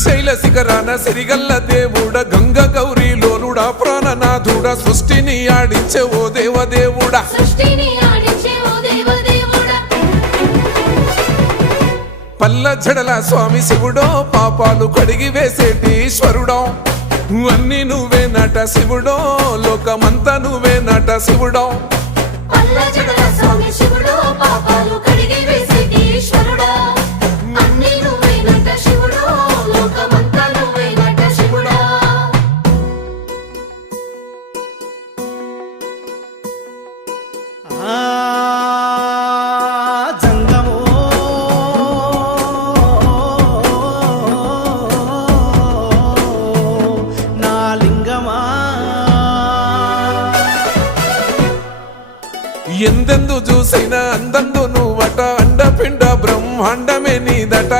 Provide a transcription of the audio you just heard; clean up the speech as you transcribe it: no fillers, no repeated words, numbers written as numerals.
శ్రీశైల శిఖరాన సిరిగల్ల దేవుడ గంగ గౌరీ లోలుడా ప్రాణనాథుడ సృష్టిని ఆడించే ఓ దేవదేవుడా పల్ల జడల స్వామి శివుడో పాపాలు కడిగి వేసేటి ఈశ్వరుడో అన్ని నువ్వే నట శివుడో లోకమంతా నువ్వే నట శివుడో ఎందెందు చూసైనా అందందు నువ్వట అండపిండ బ్రహ్మాండమే నీదట